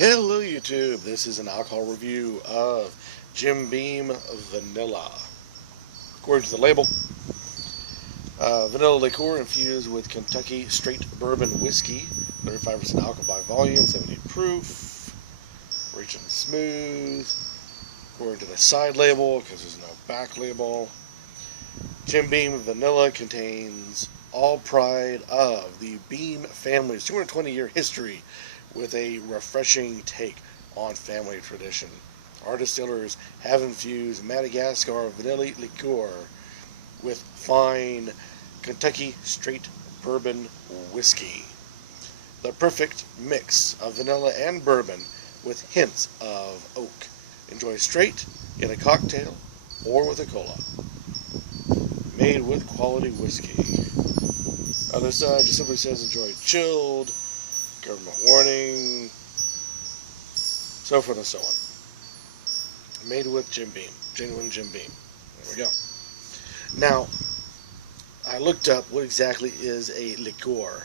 Hello YouTube, this is an alcohol review of Jim Beam Vanilla. According to the label, vanilla liqueur infused with Kentucky straight bourbon whiskey, 35% alcohol by volume, 70 proof, rich and smooth. According to the side label, because there's no back label, Jim Beam Vanilla contains all pride of the Beam family's 220-year history with a refreshing take on family tradition. Our distillers have infused Madagascar vanilla liqueur with fine Kentucky straight bourbon whiskey. The perfect mix of vanilla and bourbon with hints of oak. Enjoy straight, in a cocktail, or with a cola. Made with quality whiskey. Other side just simply says enjoy chilled, government warning, so forth and so on. Made with Jim Beam, genuine Jim Beam. There we go. Now, I looked up what exactly is a liqueur,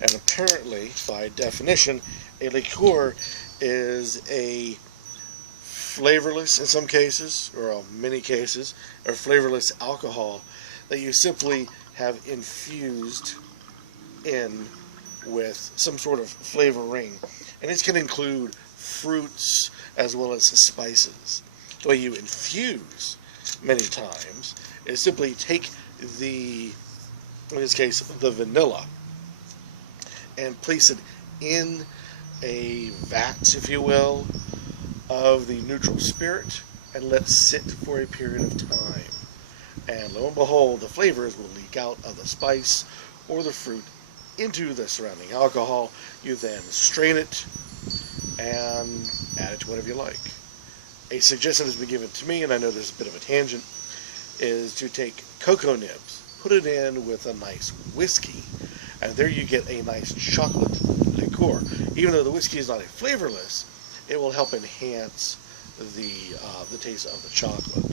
and apparently, by definition, a liqueur is a flavorless, in some cases, or in many cases, or flavorless alcohol that you simply have infused in with some sort of flavoring, and it can include fruits as well as spices. The way you infuse many times is simply take the, in this case, the vanilla, and place it in a vat, if you will, of the neutral spirit and let sit for a period of time. And lo and behold, the flavors will leak out of the spice or the fruit into the surrounding alcohol. You then strain it and add it to whatever you like. A suggestion has been given to me, and I know there's a bit of a tangent, is to take cocoa nibs, put it in with a nice whiskey, and there you get a nice chocolate liqueur. Even though the whiskey is not a flavorless, it will help enhance the taste of the chocolate.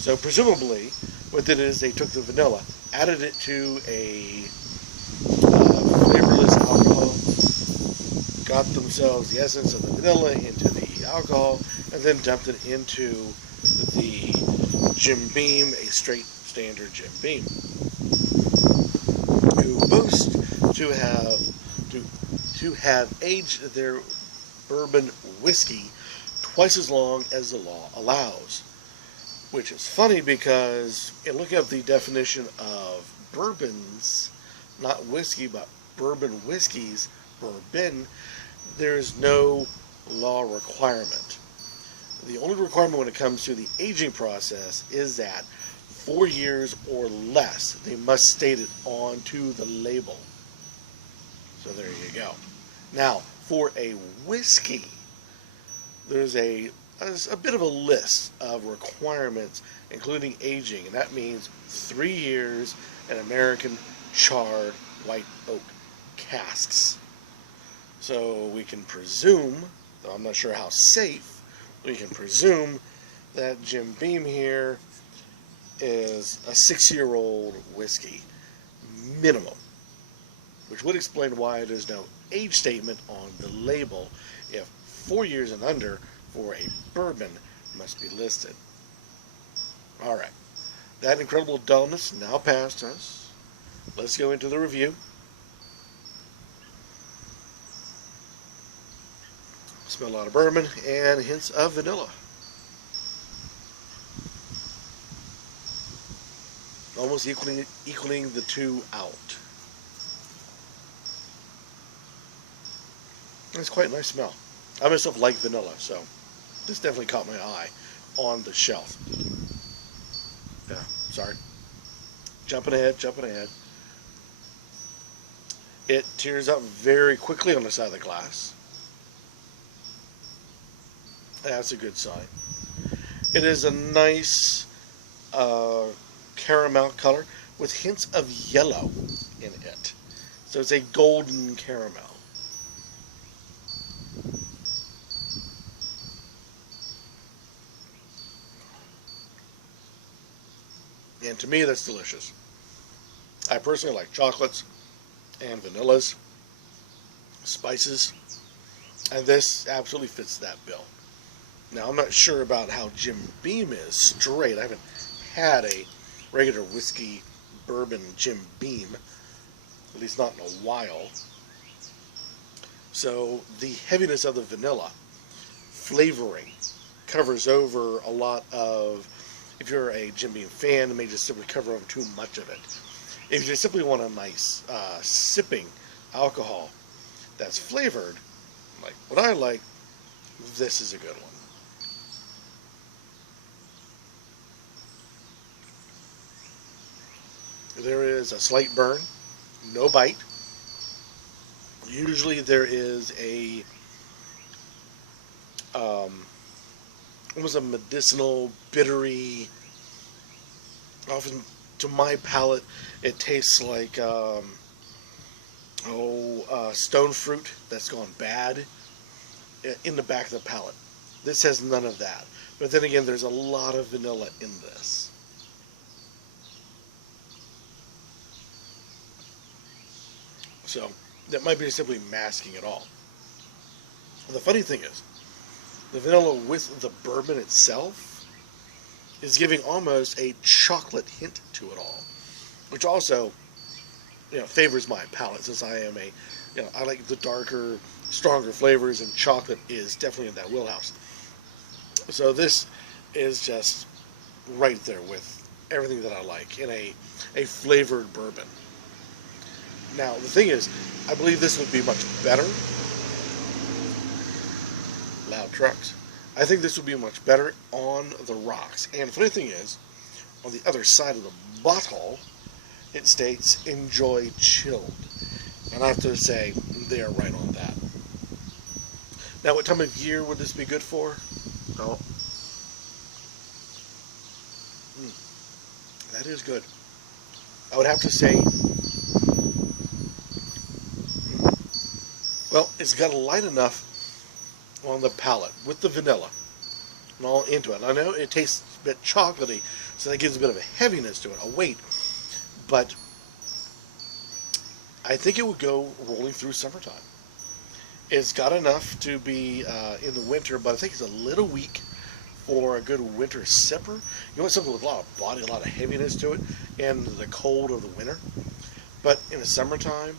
So presumably, what they did is they took the vanilla, added it to a flavorless alcohol, got themselves the essence of the vanilla into the alcohol, and then dumped it into the Jim Beam, a straight standard Jim Beam, who boast to have aged their bourbon whiskey twice as long as the law allows. Which is funny because in looking up the definition of bourbons, not whiskey, but bourbon whiskeys, bourbon, there's no law requirement. The only requirement when it comes to the aging process is that 4 years or less, they must state it onto the label. So there you go. Now, for a whiskey, there's a bit of a list of requirements, including aging, and that means 3 years in American charred white oak casks. So we can presume, though I'm not sure how safe, we can presume that Jim Beam here is a 6-year-old whiskey, minimum, which would explain why there's no age statement on the label if 4 years and under for a bourbon must be listed. Alright, that incredible dullness now past us. Let's go into the review. Smell a lot of bourbon and hints of vanilla. Almost equaling the two out. It's quite a nice smell. I myself like vanilla, so this definitely caught my eye on the shelf. Yeah, sorry. Jumping ahead. It tears up very quickly on the side of the glass. That's a good sign. It is a nice caramel color with hints of yellow in it. So it's a golden caramel. And to me, that's delicious. I personally like chocolates and vanillas, spices, And this absolutely fits that bill. Now, I'm not sure about how Jim Beam is straight. I haven't had a regular whiskey bourbon Jim Beam, at least not in a while. So the heaviness of the vanilla flavoring covers over a lot of, if you're a Jim Beam fan, it may just simply cover over too much of it. If you just simply want a nice sipping alcohol that's flavored, like what I like, this is a good one. There is a slight burn, no bite. Usually there is a almost a medicinal, bittery. Often, to my palate, it tastes like stone fruit that's gone bad in the back of the palate. This has none of that. But then again, there's a lot of vanilla in this. So that might be simply masking it all. The funny thing is, the vanilla with the bourbon itself is giving almost a chocolate hint to it all, which also, favors my palate, since I am I like the darker, stronger flavors, and chocolate is definitely in that wheelhouse. So this is just right there with everything that I like in a flavored bourbon. Now, the thing is, I believe this would be much better. Loud trucks. I think this would be much better on the rocks. And the funny thing is, on the other side of the bottle, it states, enjoy chilled. And I have to say, they are right on that. Now, what time of year would this be good for? Oh. That is good. I would have to say, well, it's got a light enough on the palate with the vanilla and all into it. And I know it tastes a bit chocolatey, so that gives a bit of a heaviness to it, a weight. But I think it would go rolling through summertime. It's got enough to be in the winter, but I think it's a little weak for a good winter sipper. You want something with a lot of body, a lot of heaviness to it, and the cold of the winter. But in the summertime,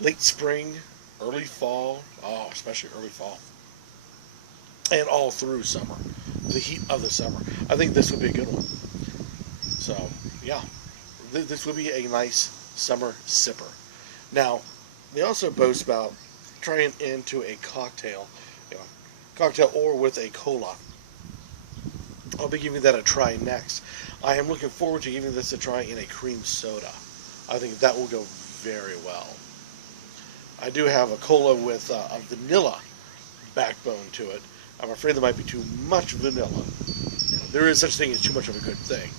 late spring, early fall, especially early fall, and all through summer, the heat of the summer, I think this would be a good one. So, yeah, this would be a nice summer sipper. Now, they also boast about trying into a cocktail, or with a cola. I'll be giving that a try next. I am looking forward to giving this a try in a cream soda. I think that will go very well. I do have a cola with a vanilla backbone to it. I'm afraid there might be too much vanilla. There is such a thing as too much of a good thing.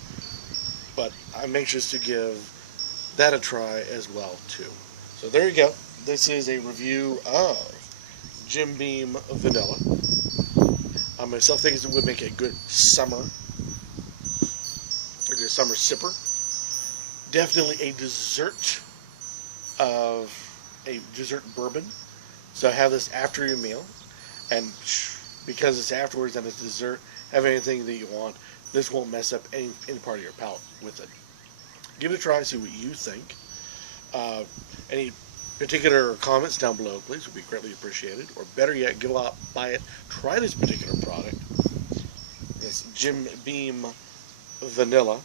But I'm anxious to give that a try as well, too. So there you go. This is a review of Jim Beam Vanilla. I myself think it would make a good summer sipper. Definitely a dessert bourbon. So have this after your meal, and because it's afterwards and it's dessert, have anything that you want. This won't mess up any part of your palate with it. Give it a try, see what you think. Any particular comments down below, please, would be greatly appreciated. Or better yet, go out, buy it, try this particular product. It's Jim Beam Vanilla,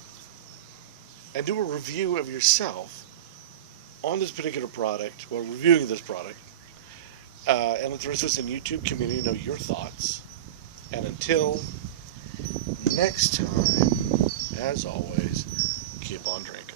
and do a review of yourself on this particular product, while reviewing this product, and let the rest of us in the YouTube community know your thoughts. And until next time, as always, keep on drinking.